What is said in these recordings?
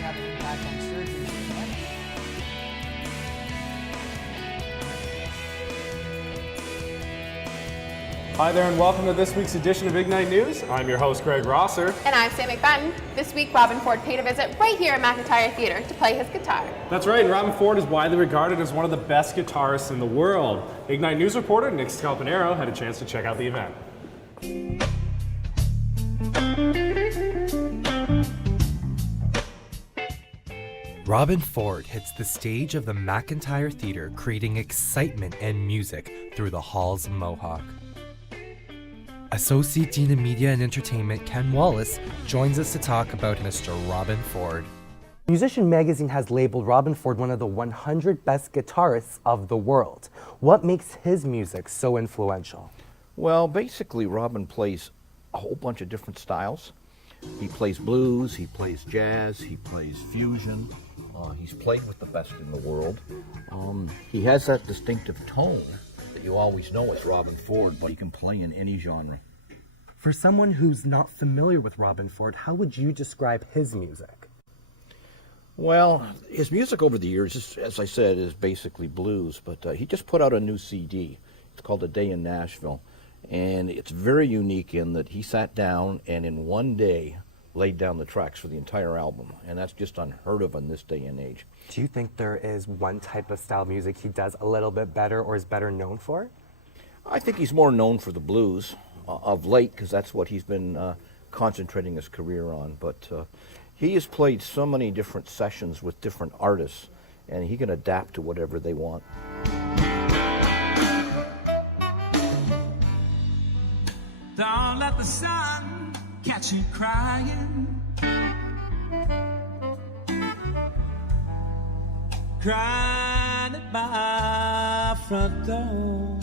have an impact on surgery. Hi there and welcome to this week's edition of Ignite News. I'm your host Greg Rosser. And I'm Sam McFadden. This week Robin Ford paid a visit right here at McIntyre Theatre to play his guitar. That's right, and Robin Ford is widely regarded as one of the best guitarists in the world. Ignite News reporter Nick Scalpanero had a chance to check out the event. Robin Ford hits the stage of the McIntyre Theatre, creating excitement and music through the halls of Mohawk. Associate Dean of Media and Entertainment Ken Wallace joins us to talk about Mr. Robin Ford. Musician Magazine has labeled Robin Ford one of the 100 best guitarists of the world. What makes his music so influential? Well, basically, Robin plays a whole bunch of different styles. He plays blues, he plays jazz, he plays fusion. He's played with the best in the world. He has that distinctive tone that you always know is Robin Ford, but he can play in any genre. For someone who's not familiar with Robin Ford, how would you describe his music? Well, his music over the years, as I said, is basically blues, but he just put out a new CD. It's called A Day in Nashville, and it's very unique in that he sat down and in one day laid down the tracks for the entire album, and that's just unheard of in this day and age. Do you think there is one type of style of music he does a little bit better or is better known for? I think he's more known for the blues of late, because that's what he's been concentrating his career on, but he has played so many different sessions with different artists, and he can adapt to whatever they want. Don't let the sun catch you crying, crying at my front door.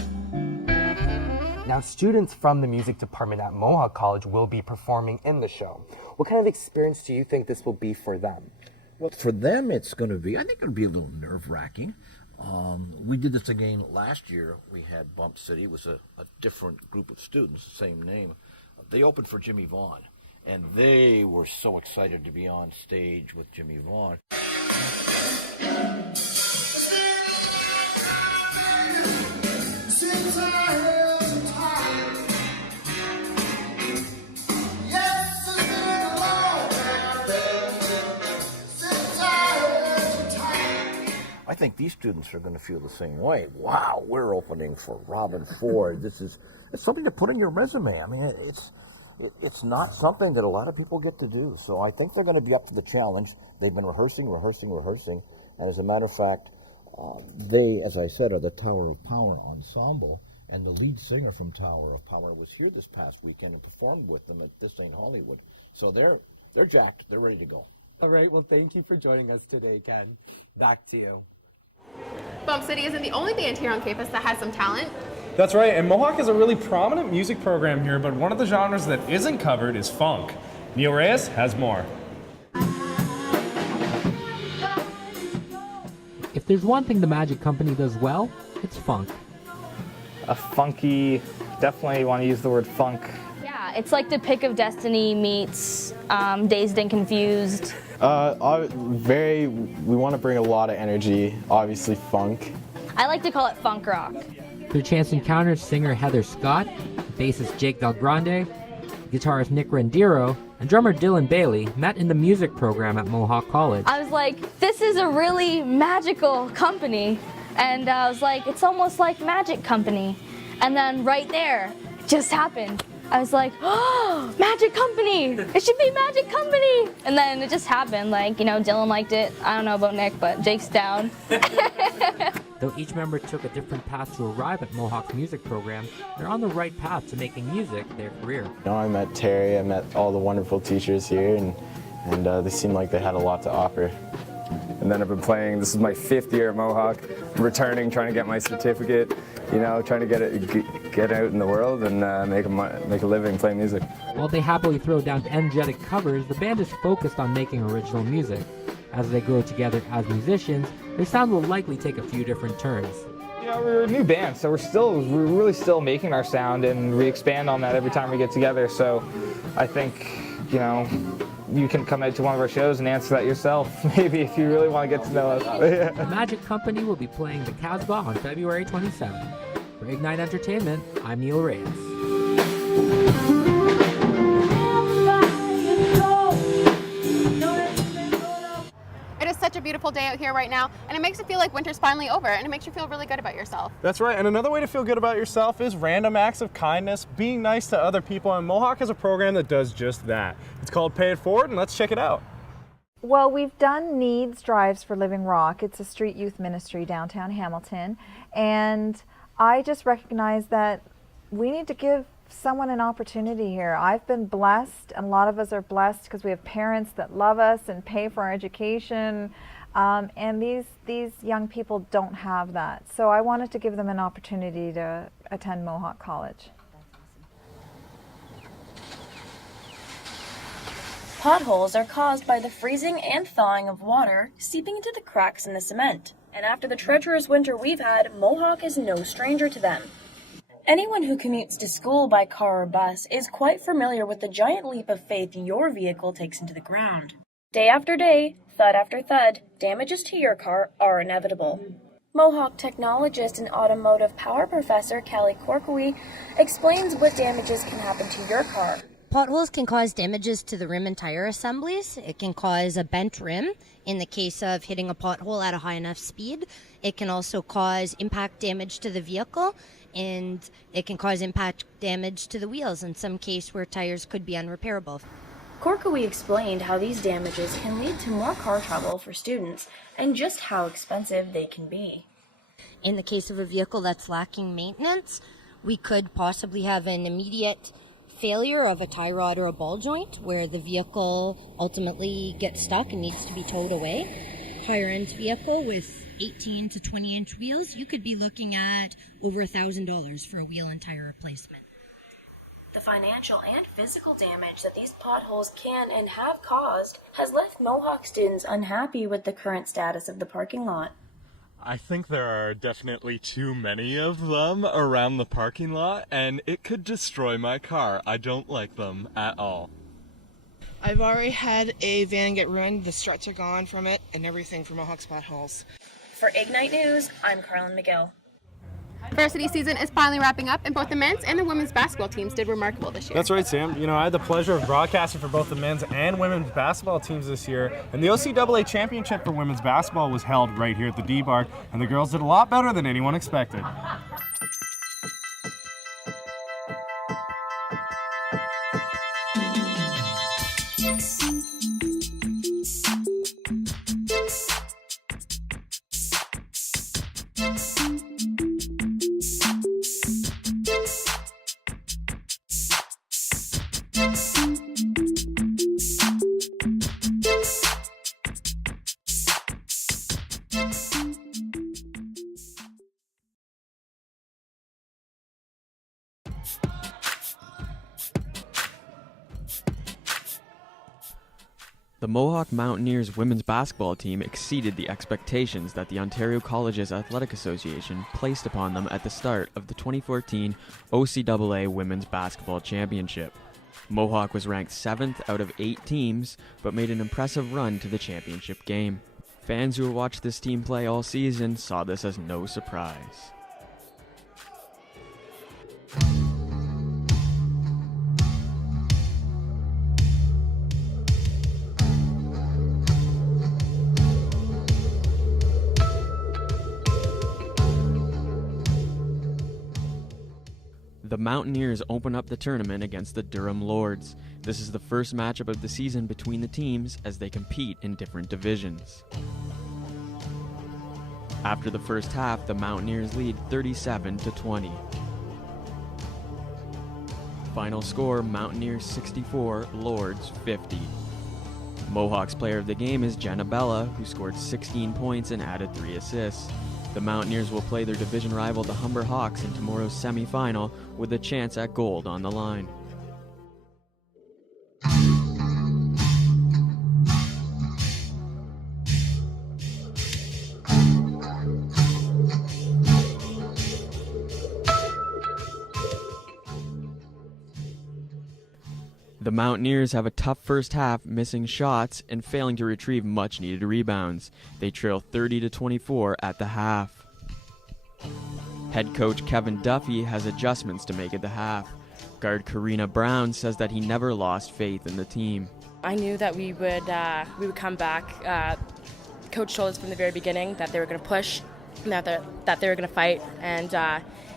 Now, students from the music department at Mohawk College will be performing in the show. What kind of experience do you think this will be for them? Well, for them, it's going to be, I think it'll be a little nerve-wracking. We did this again last year. We had Bump City. It was a different group of students, the same name. They opened for Jimmy Vaughn, and they were so excited to be on stage with Jimmy Vaughn. I think these students are going to feel the same way. Wow, we're opening for Robin Ford. It's something to put in your resume. I mean, it's not something that a lot of people get to do. So I think they're going to be up to the challenge. They've been rehearsing. And as a matter of fact, they, as I said, are the Tower of Power ensemble. And the lead singer from Tower of Power was here this past weekend and performed with them at This Ain't Hollywood. So they're jacked. They're ready to go. All right, well, thank you for joining us today, Ken. Back to you. Bump City isn't the only band here on campus that has some talent. That's right, and Mohawk has a really prominent music program here, but one of the genres that isn't covered is funk. Neil Reyes has more. If there's one thing the Magic Company does well, it's funk. A funky, definitely want to use the word funk. Yeah, it's like the Pick of Destiny meets Dazed and Confused. We want to bring a lot of energy, obviously funk. I like to call it funk rock. Through chance encounters, singer Heather Scott, bassist Jake Del Grande, guitarist Nick Rendiro, and drummer Dylan Bailey met in the music program at Mohawk College. I was like, this is a really magical company. And I was like, it's almost like Magic Company. And then right there, it just happened. I was like, oh, Magic Company! It should be Magic Company! And then it just happened, like, you know, Dylan liked it. I don't know about Nick, but Jake's down. Though each member took a different path to arrive at Mohawk's music program, they're on the right path to making music their career. You know, I met Terry, I met all the wonderful teachers here, and they seemed like they had a lot to offer. And then I've been playing, this is my 5th year at Mohawk, returning, trying to get my certificate, you know, trying to get out in the world and make a living playing music. While they happily throw down to energetic covers, the band is focused on making original music. As they grow together as musicians, their sound will likely take a few different turns. You know, we're a new band, so we're really still making our sound, and we expand on that every time we get together. So I think, you know, you can come out to one of our shows and answer that yourself, maybe, if you really want to get to know us. The Magic Company will be playing the Casbah on February 27th. For Ignite Entertainment, I'm Neil Reyes. It is such a beautiful day out here right now, and it makes it feel like winter's finally over, and it makes you feel really good about yourself. That's right, and another way to feel good about yourself is random acts of kindness, being nice to other people, and Mohawk has a program that does just that. It's called Pay It Forward, and let's check it out. Well, we've done Needs Drives for Living Rock. It's a street youth ministry downtown Hamilton, and I just recognize that we need to give someone an opportunity here. I've been blessed, and a lot of us are blessed because we have parents that love us and pay for our education, and these young people don't have that. So I wanted to give them an opportunity to attend Mohawk College. Potholes are caused by the freezing and thawing of water seeping into the cracks in the cement. And after the treacherous winter we've had, Mohawk is no stranger to them. Anyone who commutes to school by car or bus is quite familiar with the giant leap of faith your vehicle takes into the ground. Day after day, thud after thud, damages to your car are inevitable. Mohawk technologist and automotive power professor Callie Corcowie explains what damages can happen to your car. Potholes can cause damages to the rim and tire assemblies. It can cause a bent rim in the case of hitting a pothole at a high enough speed. It can also cause impact damage to the vehicle, and it can cause impact damage to the wheels in some case where tires could be unrepairable. Corcowie explained how these damages can lead to more car trouble for students and just how expensive they can be. In the case of a vehicle that's lacking maintenance, we could possibly have an immediate failure of a tie rod or a ball joint where the vehicle ultimately gets stuck and needs to be towed away. Higher end vehicle with 18 to 20 inch wheels, you could be looking at over $1,000 for a wheel and tire replacement. The financial and physical damage that these potholes can and have caused has left Mohawk students unhappy with the current status of the parking lot. I think there are definitely too many of them around the parking lot, and it could destroy my car. I don't like them at all. I've already had a van get ruined, the struts are gone from it, and everything from Mohawk's potholes. For Ignite News, I'm Carlin McGill. Varsity season is finally wrapping up, and both the men's and the women's basketball teams did remarkable this year. That's right, Sam. You know, I had the pleasure of broadcasting for both the men's and women's basketball teams this year, and the OCAA championship for women's basketball was held right here at the D-Bar, and the girls did a lot better than anyone expected. The Mohawk Mountaineers women's basketball team exceeded the expectations that the Ontario Colleges Athletic Association placed upon them at the start of the 2014 OCAA Women's Basketball Championship. Mohawk was ranked 7th out of 8 teams, but made an impressive run to the championship game. Fans who have watched this team play all season saw this as no surprise. The Mountaineers open up the tournament against the Durham Lords. This is the first matchup of the season between the teams as they compete in different divisions. After the first half, the Mountaineers lead 37-20. Final score, Mountaineers 64, Lords 50. Mohawk's player of the game is Jenna Bella, who scored 16 points and added 3 assists. The Mountaineers will play their division rival, the Humber Hawks, in tomorrow's semifinal with a chance at gold on the line. The Mountaineers have a tough first half, missing shots and failing to retrieve much-needed rebounds. They trail 30-24 at the half. Head coach Kevin Duffy has adjustments to make at the half. Guard Karina Brown says that he never lost faith in the team. I knew that we would come back. Coach told us from the very beginning that they were going to push, and that they were going to fight, and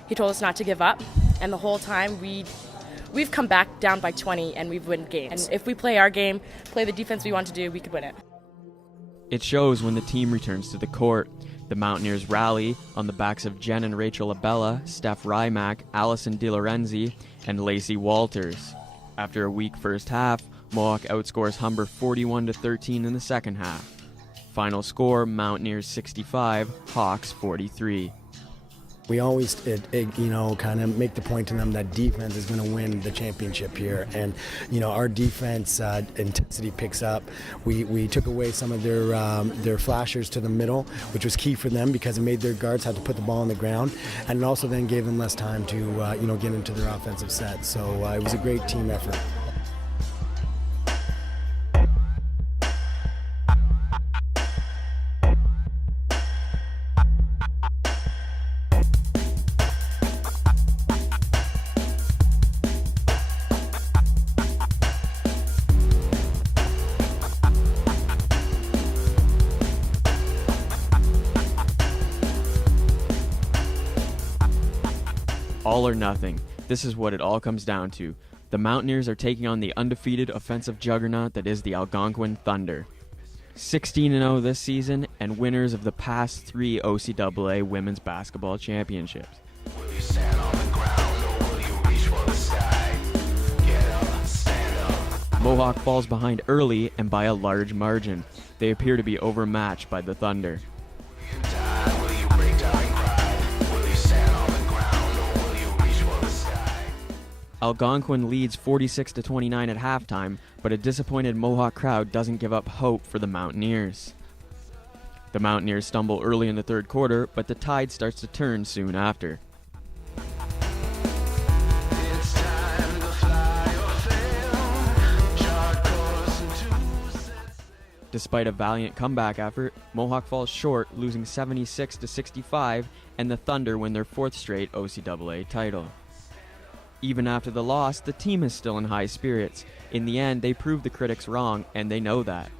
he told us not to give up. And the whole time we've come back down by 20 and we've won games. And if we play our game, play the defense we want to do, we could win it. It shows when the team returns to the court. The Mountaineers rally on the backs of Jen and Rachel Abella, Steph Rymack, Allison DiLorenzi, and Lacey Walters. After a weak first half, Mohawk outscores Humber 41-13 in the second half. Final score, Mountaineers 65, Hawks 43. We always, kind of make the point to them that defense is going to win the championship here. And, our defense intensity picks up. We took away some of their flashers to the middle, which was key for them because it made their guards have to put the ball on the ground. And it also then gave them less time to, get into their offensive set. So it was a great team effort. All or nothing. This is what it all comes down to. The Mountaineers are taking on the undefeated offensive juggernaut that is the Algonquin Thunder. 16-0 this season and winners of the past 3 OCAA women's basketball championships. Mohawk falls behind early and by a large margin. They appear to be overmatched by the Thunder. Algonquin leads 46-29 at halftime, but a disappointed Mohawk crowd doesn't give up hope for the Mountaineers. The Mountaineers stumble early in the third quarter, but the tide starts to turn soon after. Despite a valiant comeback effort, Mohawk falls short, losing 76-65, and the Thunder win their 4th straight OCAA title. Even after the loss, the team is still in high spirits. In the end, they proved the critics wrong, and they know that.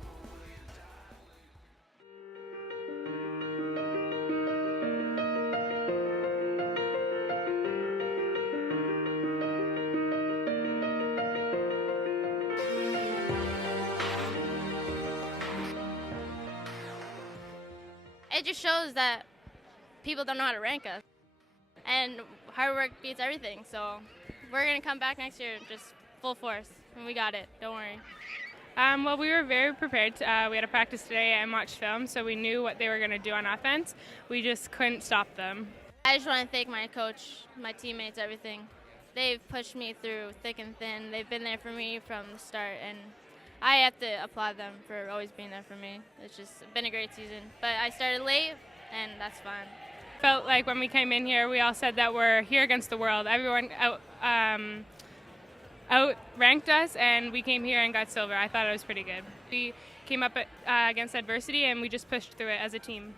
It just shows that people don't know how to rank us. And hard work beats everything, so we're going to come back next year just full force, and we got it. Don't worry. Well, we were very prepared. We had a practice today and watched film, so we knew what they were going to do on offense. We just couldn't stop them. I just want to thank my coach, my teammates, everything. They've pushed me through thick and thin. They've been there for me from the start, and I have to applaud them for always being there for me. It's just been a great season. But I started late, and that's fine. Felt like when we came in here, we all said that we're here against the world. Everyone outranked us, and we came here and got silver. I thought it was pretty good. We came up against adversity, and we just pushed through it as a team.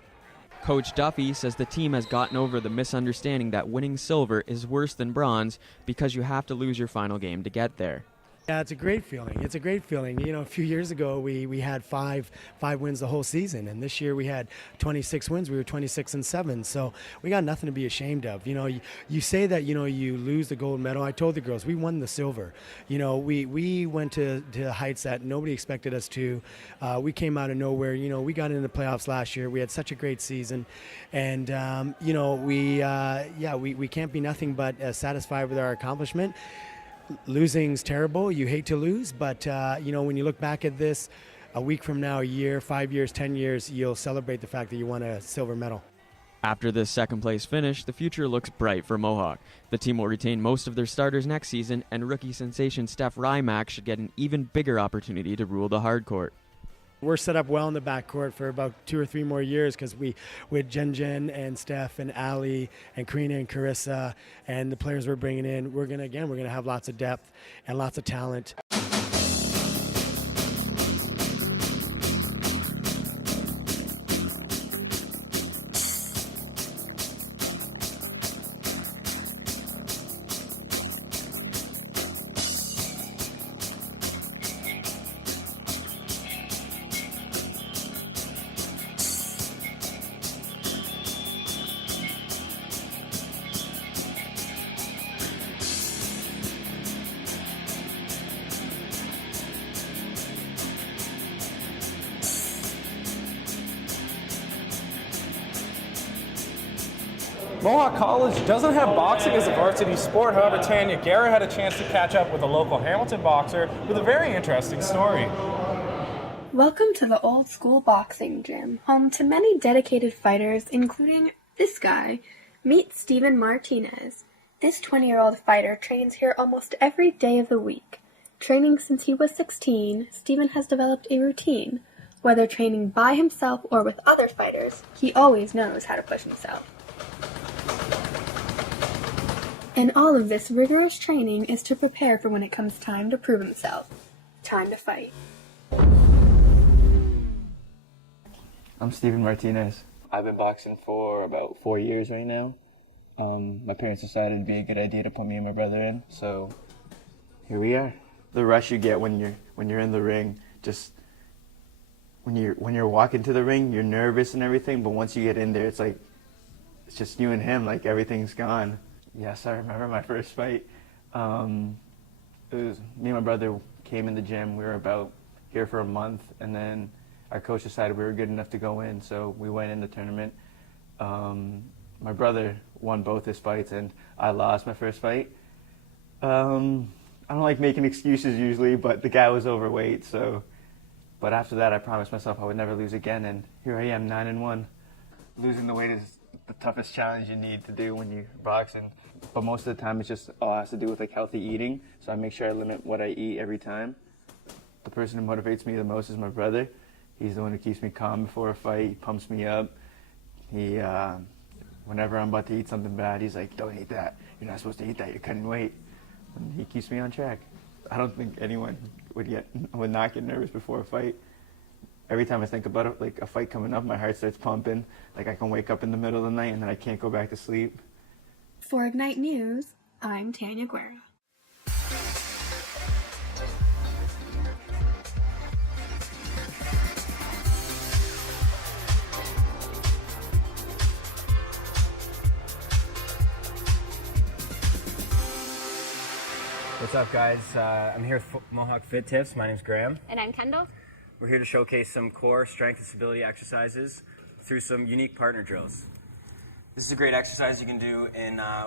Coach Duffy says the team has gotten over the misunderstanding that winning silver is worse than bronze because you have to lose your final game to get there. Yeah, it's a great feeling. It's a great feeling. A few years ago we had five wins the whole season, and this year we had 26 wins. We were 26-7, so we got nothing to be ashamed of. You say that you lose the gold medal. I told the girls we won the silver. We went to heights that nobody expected us to. We came out of nowhere. We got into the playoffs last year. We had such a great season, and we can't be nothing but satisfied with our accomplishment. Losing's terrible. You hate to lose, but when you look back at this a week from now, a year, 5 years, 10 years, you'll celebrate the fact that you won a silver medal. After this second place finish, the future looks bright for Mohawk. The team will retain most of their starters next season, and rookie sensation Steph Rymack should get an even bigger opportunity to rule the hardcourt. We're set up well in the backcourt for about 2 or 3 more years because with Jen and Steph and Ali and Karina and Carissa and the players we're bringing in, we're gonna have lots of depth and lots of talent. Mohawk College doesn't have boxing as a varsity sport. However, Tanya Guerra had a chance to catch up with a local Hamilton boxer with a very interesting story. Welcome to the old school boxing gym, home to many dedicated fighters, including this guy. Meet Steven Martinez. This 20-year-old fighter trains here almost every day of the week. Training since he was 16, Steven has developed a routine. Whether training by himself or with other fighters, he always knows how to push himself. And all of this rigorous training is to prepare for when it comes time to prove himself. Time to fight. I'm Steven Martinez. I've been boxing for about 4 years right now. My parents decided it'd be a good idea to put me and my brother in, so here we are. The rush you get when you're in the ring, just when you're walking to the ring, you're nervous and everything, but once you get in there, it's like it's just you and him, like everything's gone. Yes, I remember my first fight. It was me and my brother came in the gym. We were about here for a month, and then our coach decided we were good enough to go in, so we went in the tournament. My brother won both his fights, and I lost my first fight. I don't like making excuses usually, but the guy was overweight, so. But after that, I promised myself I would never lose again, and here I am, 9-1. Losing the weight is the toughest challenge you need to do when you're boxing. But most of the time, it's just all has to do with like healthy eating, so I make sure I limit what I eat every time. The person who motivates me the most is my brother. He's the one who keeps me calm before a fight. He pumps me up. He, whenever I'm about to eat something bad, he's like, "Don't eat that. You're not supposed to eat that. You're cutting weight." And he keeps me on track. I don't think anyone would not get nervous before a fight. Every time I think about it, like a fight coming up, my heart starts pumping. Like I can wake up in the middle of the night and then I can't go back to sleep. For Ignite News, I'm Tanya Guerra. What's up, guys? I'm here with Mohawk Fit Tips. My name's Graham. And I'm Kendall. We're here to showcase some core strength and stability exercises through some unique partner drills. This is a great exercise you can do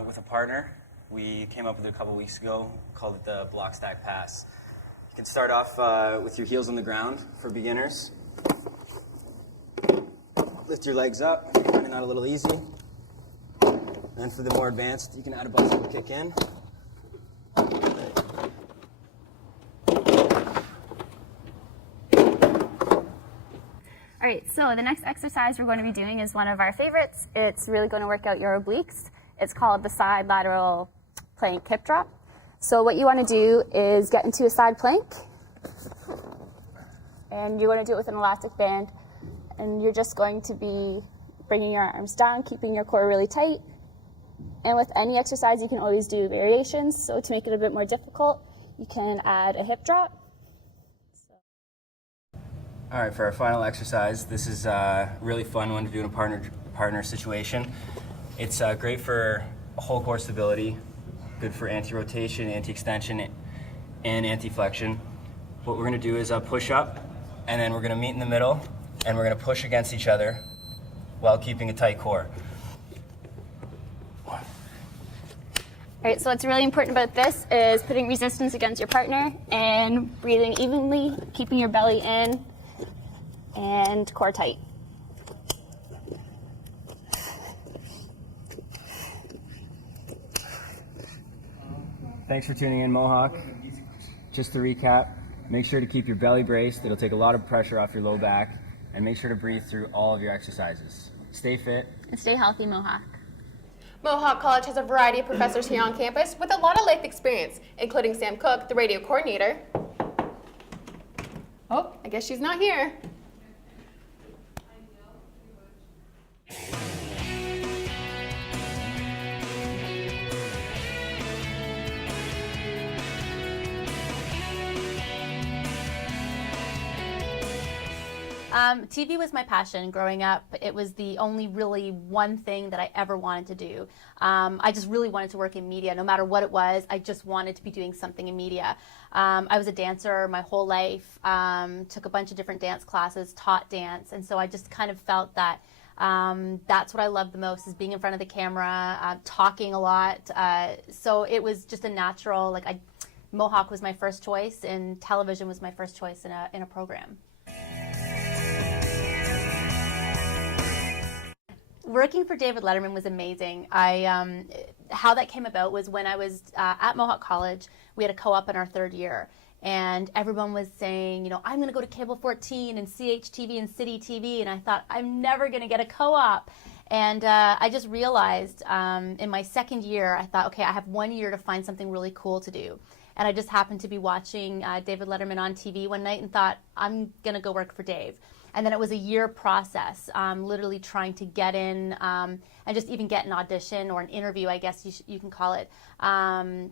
with a partner. We came up with it a couple weeks ago, called it the block stack pass. You can start off with your heels on the ground for beginners. Lift your legs up, finding that a little easy. And then for the more advanced, you can add a bicycle kick in. All right, so the next exercise we're going to be doing is one of our favorites. It's really going to work out your obliques. It's called the side lateral plank hip drop. So what you want to do is get into a side plank, and you're going to do it with an elastic band, and you're just going to be bringing your arms down, keeping your core really tight. And with any exercise, you can always do variations. So to make it a bit more difficult, you can add a hip drop. All right, for our final exercise, this is a really fun one to do in a partner situation. It's great for whole core stability, good for anti-rotation, anti-extension, and anti-flexion. What we're gonna do is push up, and then we're gonna meet in the middle, and we're gonna push against each other while keeping a tight core. All right, so what's really important about this is putting resistance against your partner and breathing evenly, keeping your belly in, and core tight. Thanks for tuning in, Mohawk. Just to recap, make sure to keep your belly braced. It'll take a lot of pressure off your low back, and make sure to breathe through all of your exercises. Stay fit. And stay healthy, Mohawk. Mohawk College has a variety of professors here on campus with a lot of life experience, including Sam Cook, the radio coordinator. Oh, I guess she's not here. TV was my passion growing up. It was the only really one thing that I ever wanted to do. I just really wanted to work in media. No matter what it was, I just wanted to be doing something in media. I was a dancer my whole life, took a bunch of different dance classes, taught dance, and so I just kind of felt that That's what I love the most, is being in front of the camera, talking a lot. So it was just a natural, Mohawk was my first choice, and television was my first choice in a program. Working for David Letterman was amazing. How that came about was when I was at Mohawk College. We had a co-op in our third year, and everyone was saying, I'm going to go to Cable 14 and CHTV and City TV, and I thought, I'm never going to get a co-op. And I just realized in my second year, I thought, okay, I have 1 year to find something really cool to do. And I just happened to be watching David Letterman on TV one night and thought, I'm going to go work for Dave. And then it was a year process, literally trying to get in and just even get an audition or an interview, I guess you can call it,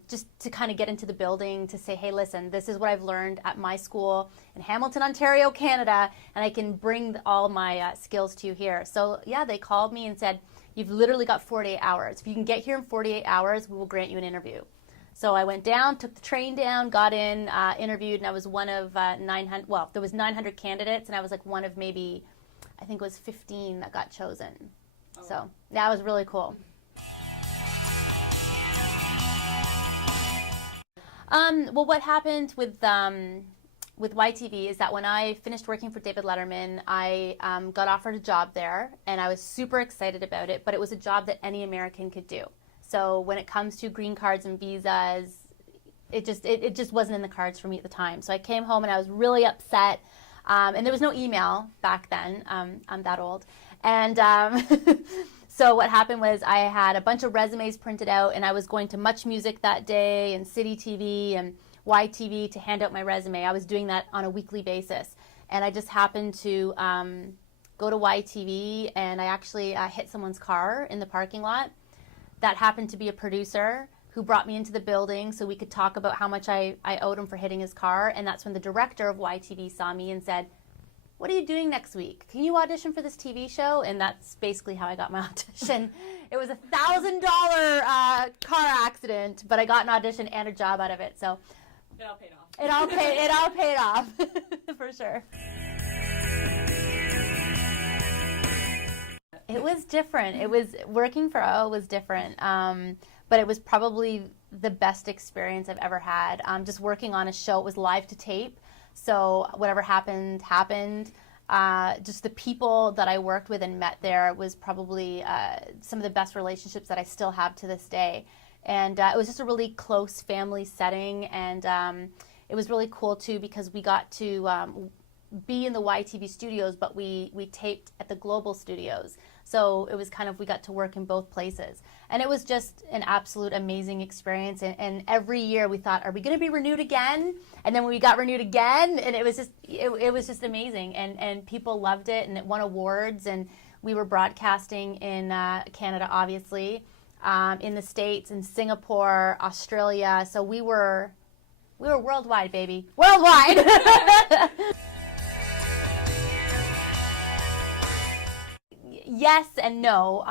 just to kind of get into the building to say, hey, listen, this is what I've learned at my school in Hamilton, Ontario, Canada, and I can bring all my skills to you here. So yeah, they called me and said, you've literally got 48 hours. If you can get here in 48 hours, we will grant you an interview. So I went down, took the train down, got in, interviewed, and I was one of 900, well, there was 900 candidates, and I was like one of maybe, I think it was 15 that got chosen. So that was really cool. Well, what happened with YTV is that when I finished working for David Letterman, I got offered a job there, and I was super excited about it, but it was a job that any American could do. So when it comes to green cards and visas, it just wasn't in the cards for me at the time. So I came home and I was really upset. And there was no email back then. I'm that old. And so what happened was I had a bunch of resumes printed out, and I was going to Much Music that day and City TV and YTV to hand out my resume. I was doing that on a weekly basis. And I just happened to go to YTV, and I actually hit someone's car in the parking lot. That happened to be a producer who brought me into the building so we could talk about how much I owed him for hitting his car. And that's when the director of YTV saw me and said, what are you doing next week? Can you audition for this TV show? And that's basically how I got my audition. It was a $1,000 car accident, but I got an audition and a job out of it. So it all paid off. It all paid off, for sure. It was different. It was working for O was different, but it was probably the best experience I've ever had. Just working on a show, it was live to tape, so whatever happened, happened. Just the people that I worked with and met there was probably some of the best relationships that I still have to this day. And it was just a really close family setting, and it was really cool too because we got to be in the YTV studios, but we taped at the Global Studios. So it was kind of, we got to work in both places. And it was just an absolute amazing experience. And every year we thought, are we going to be renewed again? And then we got renewed again, and it was just amazing. And people loved it, and it won awards. And we were broadcasting in Canada, obviously, in the States, in Singapore, Australia. So we were worldwide, baby. Worldwide! Yes and no.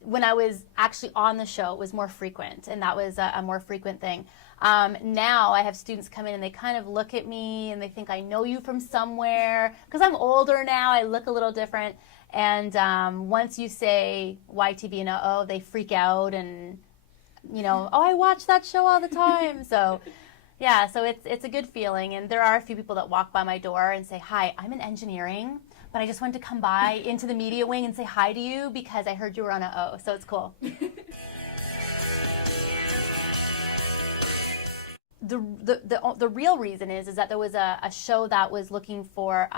When I was actually on the show, it was more frequent, and that was a more frequent thing. Now I have students come in and they kind of look at me and they think I know you from somewhere. Because I'm older now, I look a little different. And once you say YTV and oh, they freak out and, oh, I watch that show all the time. So yeah, so it's a good feeling. And there are a few people that walk by my door and say, hi, I'm in engineering, but I just wanted to come by into the media wing and say hi to you because I heard you were on a O, so it's cool. The real reason is that there was a show that was looking for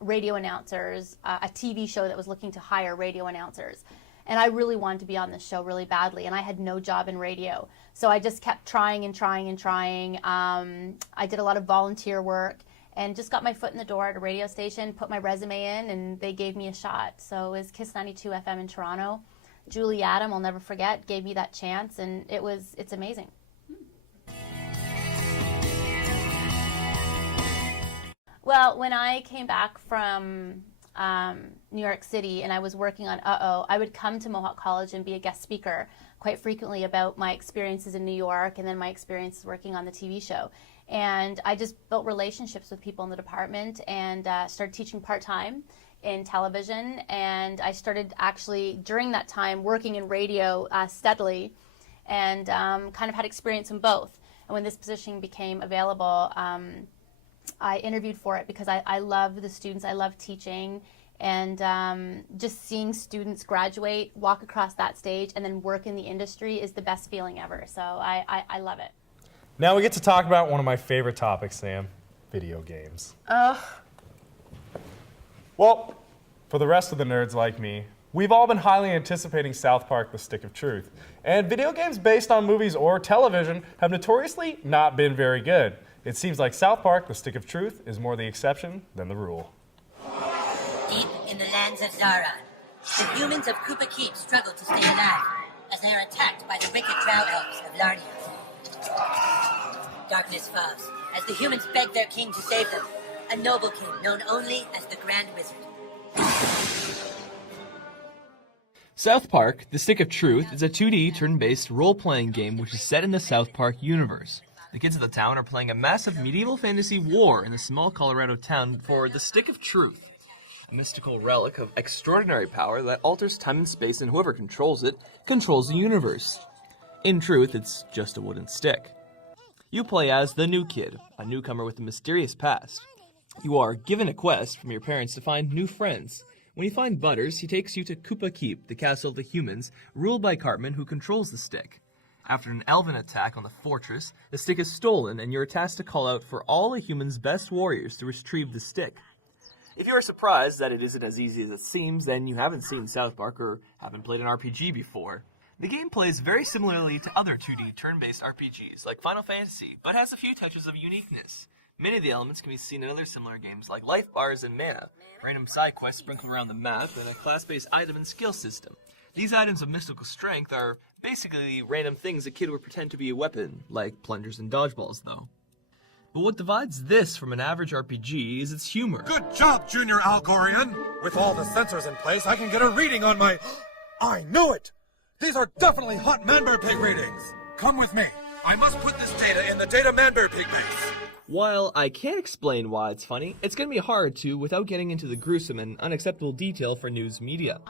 radio announcers, a TV show that was looking to hire radio announcers. And I really wanted to be on this show really badly, and I had no job in radio. So I just kept trying and trying and trying. I did a lot of volunteer work and just got my foot in the door at a radio station, put my resume in, and they gave me a shot. So it was KISS 92 FM in Toronto. Julie Adam, I'll never forget, gave me that chance, and it's amazing. Well, when I came back from New York City and I was working on Uh-Oh, I would come to Mohawk College and be a guest speaker quite frequently about my experiences in New York and then my experiences working on the TV show. And I just built relationships with people in the department and started teaching part-time in television, and I started actually during that time working in radio steadily, and kind of had experience in both. And when this position became available, I interviewed for it because I love the students, I love teaching, and just seeing students graduate, walk across that stage, and then work in the industry is the best feeling ever. So I love it. Now we get to talk about one of my favorite topics, Sam, video games. Well, for the rest of the nerds like me, we've all been highly anticipating South Park: The Stick of Truth. And video games based on movies or television have notoriously not been very good. It seems like South Park: The Stick of Truth is more the exception than the rule. Deep in the lands of Zara, the humans of Koopa Keep struggle to stay alive as they are attacked by the wicked drow elves of Larnia. Darkness falls as the humans beg their king to save them, a noble king known only as the Grand Wizard. South Park: The Stick of Truth is a 2D turn-based role-playing game which is set in the South Park universe. The kids of the town are playing a massive medieval fantasy war in the small Colorado town for the Stick of Truth, a mystical relic of extraordinary power that alters time and space, and whoever controls it controls the universe. In truth, it's just a wooden stick. You play as the new kid, a newcomer with a mysterious past. You are given a quest from your parents to find new friends. When you find Butters, he takes you to Koopa Keep, the castle of the humans, ruled by Cartman, who controls the stick. After an elven attack on the fortress, the stick is stolen, and you're tasked to call out for all the humans' best warriors to retrieve the stick. If you are surprised that it isn't as easy as it seems, then you haven't seen South Park or haven't played an RPG before. The game plays very similarly to other 2D turn-based RPGs like Final Fantasy, but has a few touches of uniqueness. Many of the elements can be seen in other similar games like life bars and mana, random side quests sprinkled around the map, and a class-based item and skill system. These items of mystical strength are basically random things a kid would pretend to be a weapon, like plungers and dodgeballs though. But what divides this from an average RPG is its humor. Good job, Junior Algorian! With all the sensors in place, I can get a reading on my... I knew it! These are definitely hot Manbear Pig readings! Come with me. I must put this data in the Data Manbear Pig base. While I can't explain why it's funny, it's going to be hard to without getting into the gruesome and unacceptable detail for news media.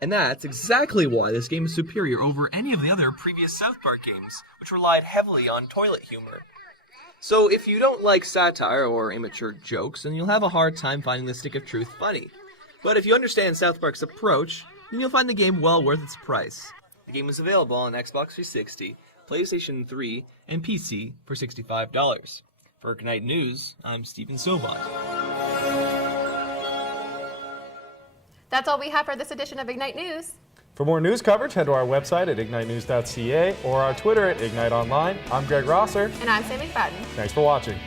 And that's exactly why this game is superior over any of the other previous South Park games, which relied heavily on toilet humor. So if you don't like satire or immature jokes, then you'll have a hard time finding the Stick of Truth funny. But if you understand South Park's approach, then you'll find the game well worth its price. The game is available on Xbox 360, PlayStation 3, and PC for $65. For Ignite News, I'm Stephen Sobot. That's all we have for this edition of Ignite News. For more news coverage, head to our website at ignitenews.ca or our Twitter at Ignite Online. I'm Greg Rosser. And I'm Sam McFadden. Thanks for watching.